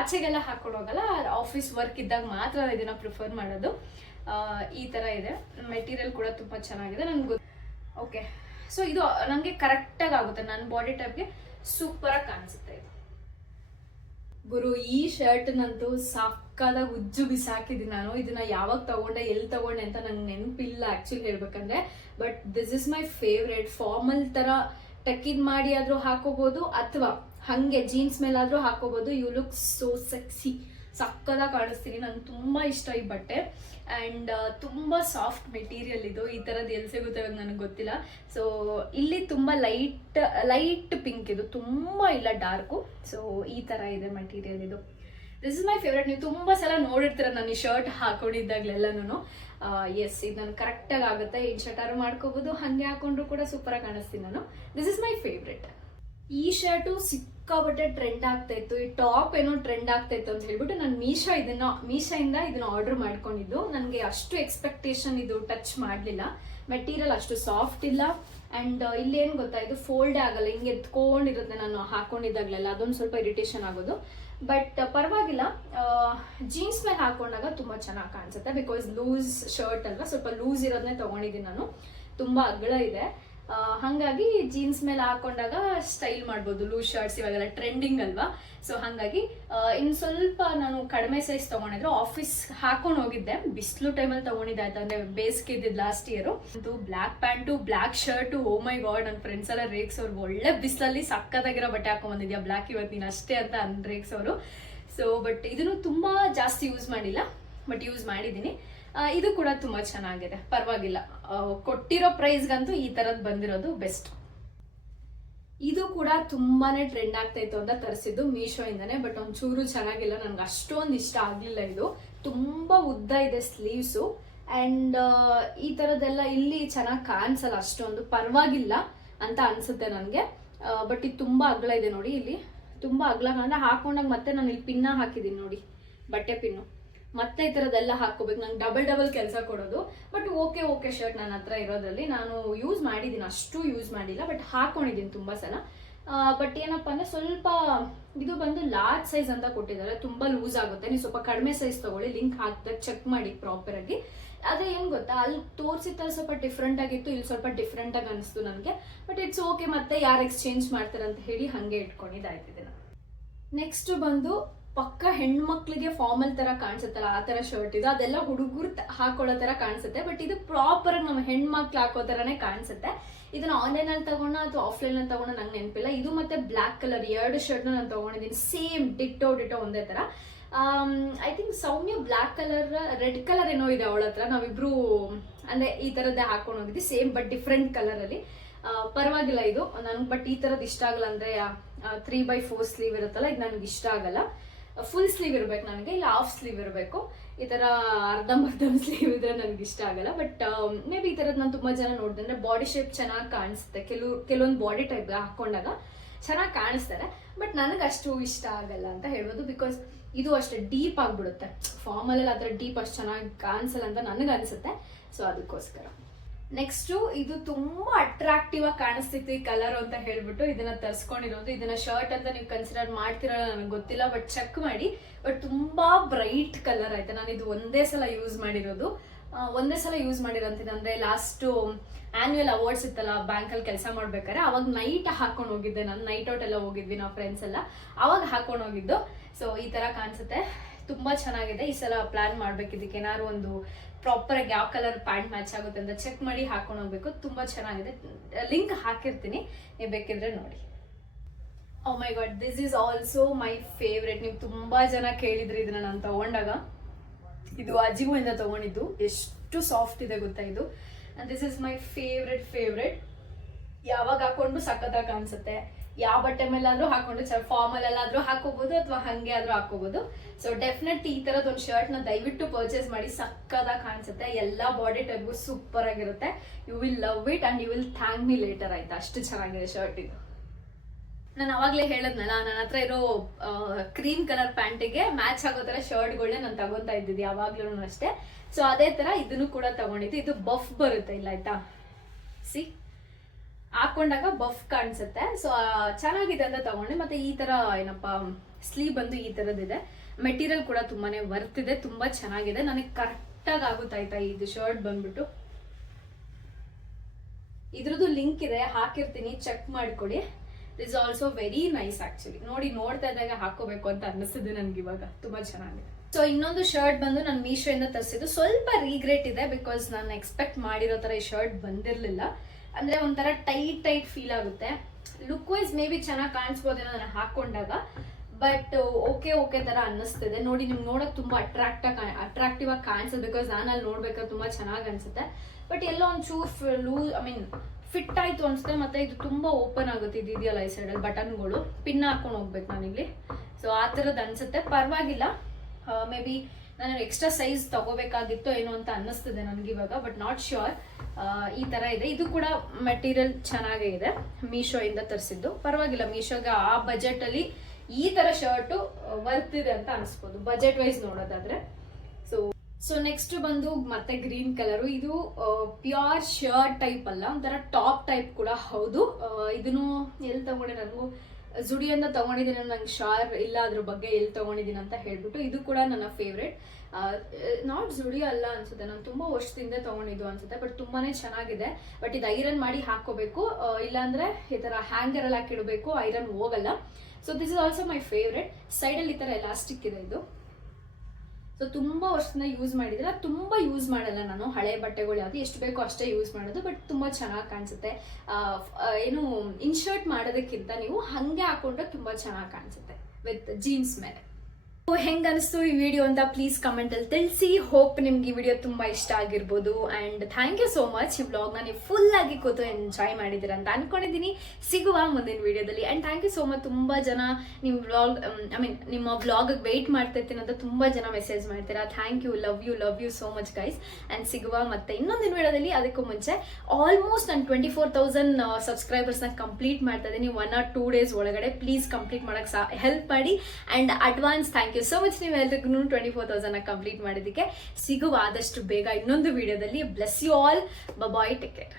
ಆಚೆಗೆಲ್ಲ ಹಾಕೊಂಡು ಹೋಗಲ್ಲ, ಆಫೀಸ್ ವರ್ಕ್ ಇದ್ದಾಗ ಮಾತ್ರ ಇದನ್ನ ಪ್ರಿಫರ್ ಮಾಡೋದು. ಈ ತರ ಇದೆ, ಮೆಟೀರಿಯಲ್ ಕೂಡ ತುಂಬಾ ಚೆನ್ನಾಗಿದೆ ನನಗೆ. ಓಕೆ, ಸೊ ಇದು ನನಗೆ ಕರೆಕ್ಟಾಗಿ ಆಗುತ್ತೆ, ನನ್ನ ಬಾಡಿ ಟೈಪ್ಗೆ ಸೂಪರ್ ಆಗಿ ಕಾಣಿಸುತ್ತೆ ಇದು. ಗುರು, ಈ ಶರ್ಟ್ ನಂತೂ ಸಾಕಾದಾಗ ಉಜ್ಜು ಬಿಸಾಕಿದ್ದೀನಿ ನಾನು. ಇದನ್ನ ಯಾವಾಗ ತಗೊಂಡೆ, ಎಲ್ಲಿ ತಗೊಂಡೆ ಅಂತ ನಂಗೆ ನೆನಪಿಲ್ಲ ಆಕ್ಚುಲಿ ಹೇಳ್ಬೇಕಂದ್ರೆ. But this is my favourite. Formal ತರ ಟಕ್ಕಿನ್ ಮಾಡಿ ಆದ್ರೂ ಹಾಕೋಬಹುದು, ಅಥವಾ ಹಂಗೆ ಜೀನ್ಸ್ ಮೇಲಾದ್ರೂ ಹಾಕೋಬಹುದು. ಯು ಲುಕ್ ಸೋ ಸೆಕ್ಸಿ ಸಕ್ಕದಾಗಿ ಕಾಣಿಸ್ತೀನಿ. ನಂಗೆ ತುಂಬ ಇಷ್ಟ ಈ ಬಟ್ಟೆ. ಆ್ಯಂಡ್ ತುಂಬ ಸಾಫ್ಟ್ ಮೆಟೀರಿಯಲ್ ಇದು. ಈ ಥರದ್ದು ಎಲ್ಲಿ ಸಿಗುತ್ತೆ ಇವಾಗ ನನಗೆ ಗೊತ್ತಿಲ್ಲ. ಸೊ ಇಲ್ಲಿ ತುಂಬ ಲೈಟ್ ಪಿಂಕ್ ಇದು, ತುಂಬ ಇಲ್ಲ ಡಾರ್ಕು. ಸೊ ಈ ಥರ ಇದೆ ಮೆಟೀರಿಯಲ್ ಇದು. This is my favourite. ನೀವು ತುಂಬ ಸಲ ನೋಡಿರ್ತೀರ ನಾನು ಈ ಶರ್ಟ್ ಹಾಕೊಂಡಿದ್ದಾಗಲೆಲ್ಲನೂ. ಎಸ್, ಇದು ನಾನು ಕರೆಕ್ಟಾಗಿ ಆಗುತ್ತೆ. ಇನ್ ಶರ್ಟಾರು ಮಾಡ್ಕೋಬೋದು, ಹಾಗೆ ಹಾಕೊಂಡ್ರು ಕೂಡ ಸೂಪರಾಗಿ ಕಾಣಿಸ್ತೀನಿ ನಾನು. This is my favourite. ಈ ಶರ್ಟು ಸಿಕ್ಕಾಬಟ್ಟೆ ಟ್ರೆಂಡ್ ಆಗ್ತಾ ಇತ್ತು. ಈ ಟಾಪ್ ಏನೋ ಟ್ರೆಂಡ್ ಆಗ್ತಾ ಇತ್ತು ಅಂತ ಹೇಳ್ಬಿಟ್ಟು ನಾನು ಮೀಶೋಯಿಂದ ಇದನ್ನ ಆರ್ಡರ್ ಮಾಡ್ಕೊಂಡಿದ್ದು. ನನಗೆ ಅಷ್ಟು ಎಕ್ಸ್ಪೆಕ್ಟೇಷನ್ ಇದು ಟಚ್ ಮಾಡಲಿಲ್ಲ. ಮೆಟೀರಿಯಲ್ ಅಷ್ಟು ಸಾಫ್ಟ್ ಇಲ್ಲ. ಆ್ಯಂಡ್ ಇಲ್ಲಿ ಏನು ಗೊತ್ತಾ, ಇದು ಫೋಲ್ಡೇ ಆಗಲ್ಲ, ಹಿಂಗೆ ಎತ್ಕೊಂಡಿರುತ್ತೆ ನಾನು ಹಾಕೊಂಡಿದ್ದಾಗಲೆಲ್ಲ. ಅದೊಂದು ಸ್ವಲ್ಪ ಇರಿಟೇಷನ್ ಆಗೋದು. ಬಟ್ ಪರವಾಗಿಲ್ಲ, ಜೀನ್ಸ್ ಮೇಲೆ ಹಾಕೊಂಡಾಗ ತುಂಬ ಚೆನ್ನಾಗಿ ಕಾಣಿಸುತ್ತೆ. ಬಿಕಾಸ್ ಲೂಸ್ ಶರ್ಟ್ ಅಲ್ವಾ, ಸ್ವಲ್ಪ ಲೂಸ್ ಇರೋದನ್ನೇ ತೊಗೊಂಡಿದ್ದೀನಿ ನಾನು. ತುಂಬ ಅಗಲ ಇದೆ, ಹಾಗಾಗಿ ಜೀನ್ಸ್ ಮೇಲೆ ಹಾಕೊಂಡಾಗ ಸ್ಟೈಲ್ ಮಾಡ್ಬೋದು. ಲೂಸ್ ಶರ್ಟ್ಸ್ ಇವಾಗೆಲ್ಲ ಟ್ರೆಂಡಿಂಗ್ ಅಲ್ವಾ. ಸೊ ಹಾಗಾಗಿ ಇನ್ನು ಸ್ವಲ್ಪ ನಾನು ಕಡಿಮೆ ಸೈಜ್ ತೊಗೊಂಡಿದ್ರು. ಆಫೀಸ್ ಹಾಕೊಂಡು ಹೋಗಿದ್ದೆ, ಬಿಸಿಲು ಟೈಮಲ್ಲಿ ತೊಗೊಂಡಿದ್ದೆ. ಆಯ್ತು ಅಂದರೆ ಬೇಸಿಗೆ ಇದ್ದಿದ್ದು ಲಾಸ್ಟ್ ಇಯರು. ಇದು black pant, black shirt. O my god, ನನ್ನ ಫ್ರೆಂಡ್ಸ್ ಎಲ್ಲ ರೇಕ್ಸೋರು. ಒಳ್ಳೆ ಬಿಸಿಲಲ್ಲಿ ಸಕ್ಕತ್ತಾಗಿರೋ ಬಟ್ಟೆ ಹಾಕೊಂಡ್ಬಂದಿದ್ಯಾ ಬ್ಲ್ಯಾಕ್ ಇವತ್ತು ನೀನು ಅಷ್ಟೇ ಅಂತ ರೇಕ್ಸೋರು. ಸೊ ಬಟ್ ಇದನ್ನು ತುಂಬ ಜಾಸ್ತಿ ಯೂಸ್ ಮಾಡಿಲ್ಲ, ಬಟ್ ಯೂಸ್ ಮಾಡಿದ್ದೀನಿ. ಇದು ಕೂಡ ತುಂಬ ಚೆನ್ನಾಗಿದೆ, ಪರವಾಗಿಲ್ಲ. ಕೊಟ್ಟಿರೋ ಪ್ರೈಸ್ಗಂತೂ ಈ ಥರದ್ದು ಬಂದಿರೋದು ಬೆಸ್ಟ್. ಇದು ಕೂಡ ತುಂಬಾನೇ ಟ್ರೆಂಡ್ ಆಗ್ತಾ ಇತ್ತು ಅಂತ ತರಿಸಿದ್ದು ಮೀಶೋಯಿಂದಾನೆ. ಬಟ್ ಒಂಚೂರು ಚೆನ್ನಾಗಿಲ್ಲ, ನನ್ಗೆ ಅಷ್ಟೊಂದು ಇಷ್ಟ ಆಗಲಿಲ್ಲ. ಇದು ತುಂಬಾ ಉದ್ದ ಇದೆ ಸ್ಲೀವ್ಸು. ಆ್ಯಂಡ್ ಈ ಥರದ್ದೆಲ್ಲ ಇಲ್ಲಿ ಚೆನ್ನಾಗಿ ಕಾಣಿಸಲ್ಲ ಅಷ್ಟೊಂದು. ಪರವಾಗಿಲ್ಲ ಅಂತ ಅನ್ಸುತ್ತೆ ನನಗೆ. ಬಟ್ ಇದು ತುಂಬ ಅಗಲ ಇದೆ ನೋಡಿ. ಇಲ್ಲಿ ತುಂಬ ಅಗಲ ಅಂದರೆ ಹಾಕೊಂಡಾಗ ಮತ್ತೆ ನಾನು ಇಲ್ಲಿ ಪಿನ್ನ ಹಾಕಿದ್ದೀನಿ ನೋಡಿ, ಬಟ್ಟೆ ಪಿನ್ನು. ಮತ್ತೆ ಈ ಥರದ್ದೆಲ್ಲ ಹಾಕೋಬೇಕು. ನಂಗೆ ಡಬಲ್ ಕೆಲಸ ಕೊಡೋದು. ಬಟ್ ಓಕೆ ಶರ್ಟ್ ನನ್ನ ಹತ್ರ ಇರೋದ್ರಲ್ಲಿ ನಾನು ಯೂಸ್ ಮಾಡಿದ್ದೀನಿ, ಅಷ್ಟು ಯೂಸ್ ಮಾಡಿಲ್ಲ, ಬಟ್ ಹಾಕೊಂಡಿದ್ದೀನಿ ತುಂಬ ಸಲ. ಬಟ್ ಏನಪ್ಪ ಅಂದರೆ ಸ್ವಲ್ಪ ಇದು ಬಂದು ಲಾರ್ಜ್ ಸೈಜ್ ಅಂತ ಕೊಟ್ಟಿದ್ದಾರೆ. ತುಂಬ ಲೂಸ್ ಆಗುತ್ತೆ. ನೀವು ಸ್ವಲ್ಪ ಕಡಿಮೆ ಸೈಜ್ ತೊಗೊಳ್ಳಿ, ಲಿಂಕ್ ಹಾಕಿದಾಗ ಚೆಕ್ ಮಾಡಿ ಪ್ರಾಪರಾಗಿ. ಅದೇ ಏನು ಗೊತ್ತಾ, ಅಲ್ಲಿ ತೋರಿಸಿದ್ದಲ್ಲಿ ಸ್ವಲ್ಪ ಡಿಫ್ರೆಂಟ್ ಆಗಿತ್ತು, ಇಲ್ಲಿ ಸ್ವಲ್ಪ ಡಿಫ್ರೆಂಟ್ ಆಗಿ ಅನಿಸ್ತು ನನಗೆ. ಬಟ್ ಇಟ್ಸ್ ಓಕೆ, ಮತ್ತೆ ಯಾರು ಎಕ್ಸ್ಚೇಂಜ್ ಮಾಡ್ತಾರೆ ಅಂತ ಹೇಳಿ ಹಾಗೆ ಇಟ್ಕೊಂಡಿದ್ದಾಯ್ತಿದೆ. ನೆಕ್ಸ್ಟ್ ಬಂದು ಪಕ್ಕ ಹೆಣ್ಮಕ್ಳಿಗೆ ಫಾರ್ಮಲ್ ತರ ಕಾಣಿಸುತ್ತಲ್ಲ ಆ ತರ ಶರ್ಟ್ ಇದು. ಅದೆಲ್ಲ ಹುಡುಗರು ಹಾಕೊಳ್ಳೋ ತರ ಕಾಣಿಸುತ್ತೆ, ಬಟ್ ಇದು ಪ್ರಾಪರ್ ಆಗಿ ನಮ್ಮ ಹೆಣ್ಮಕ್ಳು ಹಾಕೋ ತರನೇ ಕಾಣಿಸುತ್ತೆ. ಇದನ್ನ ಆನ್ಲೈನ್ ಅಲ್ಲಿ ತಗೊಂಡ ಅಥವಾ ಆಫ್ಲೈನ್ ಅಲ್ಲಿ ತಗೊಂಡ ನಂಗೆ ನೆನಪಿಲ್ಲ. ಇದು ಮತ್ತೆ ಬ್ಲಾಕ್ ಕಲರ್ 2 ಶರ್ಟ್ ನಾನು ತಗೊಂಡಿದ್ದೀನಿ, ಸೇಮ್ ಡಿಟೋ ಒಂದೇ ತರ. I think Soumya black colour, red colour ಏನೋ ಇದೆ ಅವಳ ಹತ್ರ. ನಾವಿಬ್ರು ಅಂದ್ರೆ ಈ ತರದ್ದೇ ಹಾಕೊಂಡು ಹೋಗಿದ್ವಿ, ಸೇಮ್ ಬಟ್ ಡಿಫ್ರೆಂಟ್ ಕಲರ್ ಅಲ್ಲಿ. ಪರವಾಗಿಲ್ಲ ಇದು ನನ್ಗೆ. ಬಟ್ ಈ ತರದ್ ಇಷ್ಟ ಆಗಲ್ಲ, ಅಂದ್ರೆ 3/4 ಸ್ಲೀವ್ ಇರುತ್ತಲ್ಲ, ಇದು ನನಗೆ ಇಷ್ಟ ಆಗಲ್ಲ. ಫುಲ್ ಸ್ಲೀವ್ ಇರ್ಬೇಕು ನನಗೆ, ಇಲ್ಲ ಹಾಫ್ ಸ್ಲೀವ್ ಇರಬೇಕು. ಈ ತರ ಅರ್ಧಂಬರ್ಧ ಸ್ಲೀವ್ ಇದ್ರೆ ನನಗೆ ಇಷ್ಟ ಆಗಲ್ಲ. ಬಟ್ ಮೇ ಬಿ ಈ ತರದ್ ನಾನು ತುಂಬಾ ಜನ ನೋಡಿದೆ. ಅಂದ್ರೆ ಬಾಡಿ ಶೇಪ್ ಚೆನ್ನಾಗಿ ಕಾಣಿಸುತ್ತೆ, ಕೆಲವೊಂದು ಬಾಡಿ ಟೈಪ್ ಹಾಕೊಂಡಾಗ ಚೆನ್ನಾಗಿ ಕಾಣಿಸ್ತಾರೆ. ಬಟ್ ನನಗೆ ಅಷ್ಟು ಇಷ್ಟ ಆಗಲ್ಲ ಅಂತ ಹೇಳ್ಬೋದು. ಬಿಕಾಸ್ ಇದು ಅಷ್ಟೇ ಡೀಪ್ ಆಗ್ಬಿಡುತ್ತೆ. ಫಾರ್ಮಲ್ ಅಲ್ಲಿ ಆತರ ಡೀಪ್ ಅಷ್ಟು ಚೆನ್ನಾಗಿ ಕಾಣಿಸಲ್ಲ ಅಂತ ನನಗೆ ಅನ್ಸುತ್ತೆ. ಸೊ ಅದಕ್ಕೋಸ್ಕರ ನೆಕ್ಸ್ಟ್ ಇದು ತುಂಬಾ ಅಟ್ರಾಕ್ಟಿವ್ ಆಗಿ ಕಾಣಿಸ್ತಿತ್ತು ಈ ಕಲರ್ ಅಂತ ಹೇಳ್ಬಿಟ್ಟು ಇದನ್ನ ತರಿಸ್ಕೊಂಡಿರೋದು. ಇದನ್ನ ಶರ್ಟ್ ಅಂತ ನೀವು ಕನ್ಸಿಡರ್ ಮಾಡ್ತಿರೋ ನನಗೆ ಗೊತ್ತಿಲ್ಲ, ಬಟ್ ಚೆಕ್ ಮಾಡಿ. ಬಟ್ ತುಂಬಾ ಬ್ರೈಟ್ ಕಲರ್ ಆಯ್ತಾ. ನಾನು ಇದು ಒಂದೇ ಸಲ ಯೂಸ್ ಮಾಡಿರೋಂತಿದ್ದೆ. ಅಂದ್ರೆ ಲಾಸ್ಟ್ ಆನ್ಯುವಲ್ ಅವಾರ್ಡ್ಸ್ ಇತ್ತಲ್ಲ ಬ್ಯಾಂಕಲ್ಲಿ ಕೆಲಸ ಮಾಡ್ಬೇಕಾದ್ರೆ, ಅವಾಗ ನೈಟ್ ಹಾಕೊಂಡು ಹೋಗಿದ್ದೆ ನಾನು. ನೈಟ್ ಔಟ್ ಎಲ್ಲ ಹೋಗಿದ್ವಿ ನಾವು ಫ್ರೆಂಡ್ಸ್ ಎಲ್ಲ, ಅವಾಗ ಹಾಕೊಂಡು ಹೋಗಿದ್ದು. ಸೊ ಈ ತರ ಕಾಣಿಸುತ್ತೆ, ತುಂಬಾ ಚೆನ್ನಾಗಿದೆ. ಈ ಸಲ ಪ್ಲಾನ್ ಮಾಡ್ಬೇಕು ಇದಕ್ಕೆ ಏನಾದ್ರು ಒಂದು ಪ್ರಾಪರ್ ಆಗಿ ಯಾವ ಕಲರ್ ಪ್ಯಾಂಟ್ ಮ್ಯಾಚ್ ಆಗುತ್ತೆ ಅಂತ ಚೆಕ್ ಮಾಡಿ ಹಾಕೊಂಡು ಹೋಗ್ಬೇಕು. ತುಂಬಾ ಚೆನ್ನಾಗಿದೆ, ಲಿಂಕ್ ಹಾಕಿರ್ತೀನಿ, ನೀವು ಬೇಕಿದ್ರೆ ನೋಡಿ. Oh my god, this is also my favourite. ನೀವು ತುಂಬಾ ಜನ ಕೇಳಿದ್ರಿ ಇದನ್ನ ನಾನು ತಗೊಂಡಾಗ. ಇದು ಅಜಿಗೋ ಇಂದ ತಗೊಂಡಿದ್ದು. ಎಷ್ಟು ಸಾಫ್ಟ್ ಇದೆ ಗೊತ್ತಾ ಇದು. And this is my favourite. ಯಾವಾಗ ಹಾಕೊಂಡು ಸಖತ್ತಾಗಿ ಕಾಣಿಸುತ್ತೆ. ಯಾವ ಬಟ್ಟೆ ಮೇಲಾದ್ರೂ ಹಾಕೊಂಡು ಫಾರ್ಮಲ್ ಎಲ್ಲಾದ್ರೂ ಹಾಕೋಬಹುದು ಅಥವಾ ಹಂಗೆ ಆದ್ರೂ ಹಾಕೋಬಹುದು. ಸೊ ಡೆಫಿನೆಟ್ ಈ ತರದ್ ಒಂದು ಶರ್ಟ್ ನ ದಯವಿಟ್ಟು ಪರ್ಚೇಸ್ ಮಾಡಿ, ಸಕ್ಕದಾಗಿ ಕಾಣಿಸುತ್ತೆ. ಎಲ್ಲಾ ಬಾಡಿ ಟೈಪ್ಗೂ ಸೂಪರ್ ಆಗಿರುತ್ತೆ. You will love it and you will thank me later. ಆಯ್ತಾ, ಅಷ್ಟು ಚೆನ್ನಾಗಿದೆ ಶರ್ಟ್ ಇದು. ನಾನು ಅವಾಗ್ಲೇ ಹೇಳದ್ನಲ್ಲ, ನನ್ನ ಹತ್ರ ಇರೋ ಕ್ರೀಮ್ ಕಲರ್ ಪ್ಯಾಂಟಿಗೆ ಮ್ಯಾಚ್ ಆಗೋ ತರ ಶರ್ಟ್ಗಳನ್ನ ನಾನು ತಗೊಂತಾ ಇದ್ದಿದ್ದು ಯಾವಾಗ್ಲೂ ಅಷ್ಟೇ. ಸೊ ಅದೇ ತರ ಇದನ್ನು ಕೂಡ ತಗೊಂಡಿದ್ದು. ಇದು ಬಫ್ ಬರುತ್ತೆ, ಇಲ್ಲ ಆಯ್ತಾ, ಸಿ ಹಾಕೊಂಡಾಗ ಬಫ್ ಕಾಣಿಸುತ್ತೆ. ಸೊ ಚೆನ್ನಾಗಿದೆ ಅಂತ ತಗೊಂಡೆ. ಮತ್ತೆ ಈ ತರ ಏನಪ್ಪಾ ಸ್ಲೀವ್ ಬಂದು ಈ ತರದಿದೆ. ಮೆಟೀರಿಯಲ್ ಕೂಡ ತುಂಬಾನೇ ವರ್ತ್ ಇದೆ, ತುಂಬಾ ಚೆನ್ನಾಗಿದೆ. ನನಗೆ ಕರೆಕ್ಟ್ ಆಗಿ ಆಗುತ್ತಾಯ್ತಾ ಇದು ಶರ್ಟ್ ಬಂದ್ಬಿಟ್ಟು. ಇದ್ರದ್ದು ಲಿಂಕ್ ಇದೆ, ಹಾಕಿರ್ತೀನಿ, ಚೆಕ್ ಮಾಡ್ಕೊಳ್ಳಿ. This also very nice actually. ನೋಡ್ತಾ ಇದ್ದಾಗ ಹಾಕೋಬೇಕು ಅಂತ ಅನ್ನಿಸಿದೆ ನನ್ಗೆ ಇವಾಗ. ತುಂಬಾ ಚೆನ್ನಾಗಿದೆ. ಸೊ ಇನ್ನೊಂದು ಶರ್ಟ್ ಬಂದು ನಾನು ಮೀಶೋ ಇಂದ ತರಿಸಿದ್ದು. ಸ್ವಲ್ಪ ರೀಗ್ರೆಟ್ ಇದೆ, ಬಿಕಾಸ್ ನಾನು ಎಕ್ಸ್ಪೆಕ್ಟ್ ಮಾಡಿರೋ ತರ ಈ ಶರ್ಟ್ ಬಂದಿರ್ಲಿಲ್ಲ. ಅಂದ್ರೆ ಒಂಥರ ಟೈಟ್ ಫೀಲ್ ಆಗುತ್ತೆ. ಲುಕ್ ವೈಸ್ ಮೇ ಬಿ ಚೆನ್ನಾಗಿ ಕಾಣಿಸ್ಬೋದೇನೋ ನಾನು ಹಾಕೊಂಡಾಗ, ಬಟ್ ಓಕೆ ಥರ ಅನ್ನಿಸ್ತಿದೆ. ನೋಡಿ ನಿಮ್ಗೆ ನೋಡೋಕೆ ತುಂಬ ಅಟ್ರಾಕ್ಟಿವ್ ಆಗಿ ಕಾಣಿಸುತ್ತೆ, ಬಿಕಾಸ್ ನಾನು ಅಲ್ಲಿ ನೋಡ್ಬೇಕಾದ್ರೆ ತುಂಬ ಚೆನ್ನಾಗಿ ಅನ್ಸುತ್ತೆ. ಬಟ್ ಎಲ್ಲೋ ಒಂಚೂರು ಫಿಟ್ ಆಯ್ತು ಅನ್ಸುತ್ತೆ. ಮತ್ತೆ ಇದು ತುಂಬಾ ಓಪನ್ ಆಗುತ್ತೆ, ಇದು ಇದೆಯಲ್ಲ ಈ ಸೈಡಲ್ಲಿ ಬಟನ್ಗಳು, ಪಿನ್ ಹಾಕೊಂಡು ಹೋಗ್ಬೇಕು ನಾನಿಲ್ಲಿ. ಸೊ ಆ ಥರದ್ದು ಅನ್ಸುತ್ತೆ, ಪರವಾಗಿಲ್ಲ. ಮೇ ಬಿ ನಾನು ಎಕ್ಸ್ಟ್ರಾ ಸೈಜ್ ತಗೋಬೇಕಾಗಿತ್ತು ಏನೋ ಅಂತ ಅನ್ನಿಸ್ತಿದೆ ನನಗಿವಾಗ, ಬಟ್ ನಾಟ್ ಶ್ಯೂರ್. ಈ ಥರ ಇದೆ. ಇದು ಕೂಡ ಮೆಟೀರಿಯಲ್ ಚೆನ್ನಾಗೇ ಇದೆ, ಮೀಶೋಯಿಂದ ತರಿಸಿದ್ದು. ಪರವಾಗಿಲ್ಲ, ಮೀಶೋಗೆ ಆ ಬಜೆಟಲ್ಲಿ ಈ ಥರ ಶರ್ಟು ವರ್ತ್ ಇದೆ ಅಂತ ಅನಿಸ್ಬೋದು, ಬಜೆಟ್ ವೈಸ್ ನೋಡೋದಾದ್ರೆ. ಸೊ ನೆಕ್ಸ್ಟ್ ಬಂದು ಮತ್ತೆ ಗ್ರೀನ್ ಕಲರು. ಇದು ಪ್ಯೂರ್ ಶರ್ಟ್ ಟೈಪ್ ಅಲ್ಲ, ಒಂಥರ ಟಾಪ್ ಟೈಪ್ ಕೂಡ ಹೌದು. ಇದನ್ನು ಎಲ್ಲಿ ತಗೊಂಡೆ, ನನಗೂ ಜುಡಿಯಿಂದ ತಗೊಂಡಿದ್ದೀನಿ, ನಂಗೆ ಶಾರ್ ಇಲ್ಲ ಅದ್ರ ಬಗ್ಗೆ ಎಲ್ಲಿ ತಗೊಂಡಿದ್ದೀನಿ ಅಂತ ಹೇಳ್ಬಿಟ್ಟು. ಇದು ಕೂಡ ನನ್ನ ಫೇವ್ರೇಟ್. ನಾಟ್ ಜುಡಿಯೋ ಅಲ್ಲ ಅನ್ಸುತ್ತೆ, ನಾನು ತುಂಬಾ ವರ್ಷದಿಂದ ತಗೊಂಡಿದ್ದು ಅನ್ಸುತ್ತೆ. ಬಟ್ ತುಂಬಾನೇ ಚೆನ್ನಾಗಿದೆ. ಬಟ್ ಇದು ಐರನ್ ಮಾಡಿ ಹಾಕೋಬೇಕು, ಇಲ್ಲಾಂದ್ರೆ ಈ ತರ ಹ್ಯಾಂಗರ್ ಅಲ್ಲಿ ಹಾಕಿಡಬೇಕು, ಐರನ್ ಹೋಗಲ್ಲ. So this is also my favourite. ಸೈಡಲ್ಲಿ ಈ ತರ ಎಲಾಸ್ಟಿಕ್ ಇದೆ ಇದು. ಸೊ ತುಂಬಾ ವರ್ಷದಿಂದ ಯೂಸ್ ಮಾಡಿದ್ರೆ, ತುಂಬಾ ಯೂಸ್ ಮಾಡಲ್ಲ ನಾನು ಹಳೆ ಬಟ್ಟೆಗಳು ಯಾವುದು, ಎಷ್ಟು ಬೇಕೋ ಅಷ್ಟೇ ಯೂಸ್ ಮಾಡೋದು. ಬಟ್ ತುಂಬಾ ಚೆನ್ನಾಗಿ ಕಾಣಿಸುತ್ತೆ. ಏನು ಇನ್ಶರ್ಟ್ ಮಾಡೋದಕ್ಕಿಂತ ನೀವು ಹಂಗೆ ಹಾಕೊಂಡ್ರೆ ತುಂಬಾ ಚೆನ್ನಾಗಿ ಕಾಣಿಸುತ್ತೆ ವಿತ್ ಜೀನ್ಸ್ ಮೇಲೆ. ಹೆಂಗ್ ಅನಿಸ್ತು ಈ ವಿಡಿಯೋ ಅಂತ ಪ್ಲೀಸ್ ಕಮೆಂಟ್ ಅಲ್ಲಿ ತಿಳಿಸಿ. ಹೋಪ್ ನಿಮ್ಗೆ ಈ ವಿಡಿಯೋ ತುಂಬಾ ಇಷ್ಟ ಆಗಿರ್ಬೋದು. And thank you so much. ಈ ವ್ಲಾಗ್ನ ನೀವು ಫುಲ್ ಆಗಿ ಕೂತು ಎಂಜಾಯ್ ಮಾಡಿದ್ದೀರಾ ಅಂತ ಅನ್ಕೊಂಡಿದ್ದೀನಿ. ಸಿಗುವ ಮುಂದಿನ ವಿಡಿಯೋದಲ್ಲಿ. And thank you so much. ತುಂಬಾ ಜನ ನಿಮ್ಮ ವ್ಲಾಗ್ ನಿಮ್ಮ ವ್ಲಾಗ್ ವೆಯ್ಟ್ ಮಾಡ್ತಾ ಇರ್ತೀನಿ ಅಂತ ತುಂಬಾ ಜನ ಮೆಸೇಜ್ ಮಾಡ್ತೀರಾ. Thank you, love you so much guys. And ಸಿಗುವ ಮತ್ತೆ ಇನ್ನೊಂದಿನ ವಿಡಿಯೋದಲ್ಲಿ. ಅದಕ್ಕೂ ಮುಂಚೆ ಆಲ್ಮೋಸ್ಟ್ ನಾನು 24,000 ಸಬ್ಸ್ಕ್ರೈಬರ್ಸ್ನ ಕಂಪ್ಲೀಟ್ ಮಾಡ್ತಾ ಇದ್ದೀನಿ 1 or 2 days ಒಳಗಡೆ. ಪ್ಲೀಸ್ ಕಂಪ್ಲೀಟ್ ಮಾಡಕ್ಕೆ ಹೆಲ್ಪ್ ಮಾಡಿ. And advance thank you so much ನೀವೆಲ್ಲರಿಗೂ 24,000 ಕಂಪ್ಲೀಟ್ ಮಾಡೋದಕ್ಕೆ. ಸಿಗುವ ಆದಷ್ಟು ಬೇಗ ಇನ್ನೊಂದು ವಿಡಿಯೋದಲ್ಲಿ. Bless you all. Bye, take care.